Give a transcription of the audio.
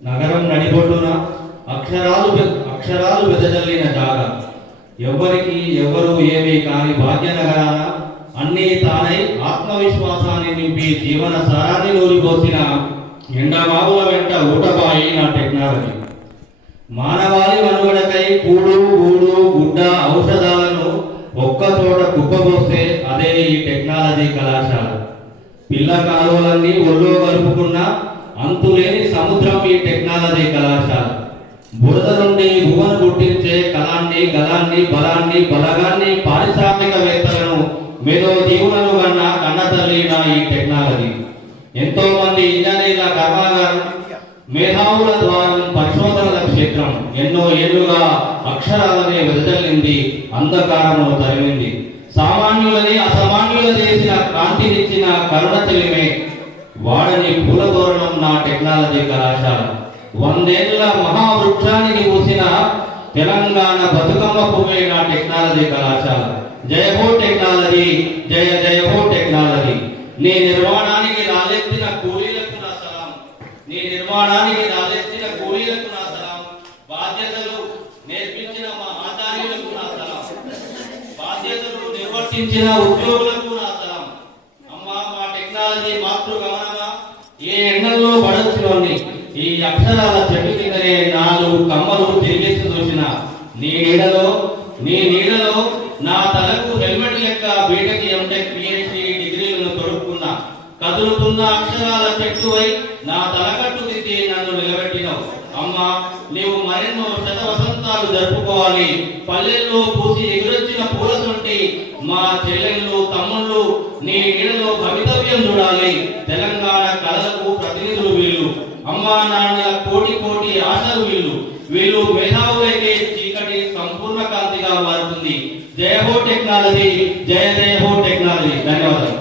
నగరం నడిబొడ్డున అక్షరాలు వెదజల్లిన జాగ. ఎవరికి ఎవరు ఏమీ కాని భాగ్యనగరాన అన్నీ తానై ఆత్మవిశ్వాసాన్ని నింపి జీవన సారాన్ని నూరిపోసిన ఎండమావుల వెంట ఊటబాయి నా టెక్నాలజీ. మానవాళి మనుగడకై కూడు గూడు గుడ్డ ఔషధాలను ఒక్కచోట కుప్పబోస్తే అదే ఈ టెక్నాలజీ కళాశాల. పిల్ల కాలువలన్నీ ఒళ్ళో కలుపుకున్న అంతులేని సముద్రం ఈ టెక్నాలజీ కళాశాల. బురద నుండి భువను గుర్తించే కళాన్ని గలాన్ని బలాన్ని బలగాన్ని పారిశ్రామికవేత్తలను మేధో జీవులను కన్న తల్లి నా ఈ టెక్నాలజీ. ఎంతో మంది ఇంజనీర్ల కర్మాగారం, మేధావుల ద్వారా పరిశోధనల క్షేత్రం ఎన్నో ఏళ్లుగా అక్షరాలనే వెదజల్లింది, అంధకారమును తరిమింది. సామాన్యులని అసామాన్యుల చేసిన కాంతినిచ్చిన కరుణ చెలిమే వాడని పూలతోరణం నా టెక్నాలజీ కళాశాల. 100 ఏళ్ల మహావృక్షానికి పూసిన తెలంగాణ బతుకమ్మ పువ్వే నా టెక్నాలజీ కళాశాల. జయ హో టెక్నాలజీ, జయ జయ హో టెక్నాలజీ. నీ నిర్మాణానికి రాలెత్తిన కూలీలకు నా సలాం, నీ నిర్మాణానికి రాలెత్తిన కూలీలకు నా సలాం. బాధ్యతలు నేర్పించిన మా ఆచార్యులకు నా సలాం, బాధ్యతలు నిర్వర్తించిన ఉద్యోగులకు నా సలాం. అమ్మా, మా టెక్నాలజీ మాతృగమనమా, ఏ ఎండల్లో పడొచ్చులోని ఈ అక్షరాల చెట్టు కిందనే 4 కమ్మలు తిరిగేసి చూసిన నీ నీడలో నా తలకు హెల్మెట్ లెక్క బీటెక్ ఎంటెక్ పిహెచ్డి డిగ్రీలను తొడుక్కున్న కదులుతున్న అక్షరాల చెట్టువై నా తలకట్టు తిరిగి నన్ను నిలబెట్టినావు. అమ్మా, నీవు మరెన్నో శతవసంతాలు జరుపుకోవాలి. పల్లెల్లో పూసి ఎగురొచ్చిన పూల సొంటి మా చెల్లెళ్ళు తమ్ముళ్ళు నీ నీడలో భవితవ్యం చూడాలి. తెలంగాణ కళలకు ప్రతినిధులు వీళ్ళు, అమ్మా నాన్నల కోటి కోటి ఆశలు వీళ్ళు మేధావులైతే చీకటి సంపూర్ణ కాంతిగా మారుతుంది. జయ హో టెక్నాలజీ, జయ జయ హో టెక్నాలజీ. ధన్యవాదాలు.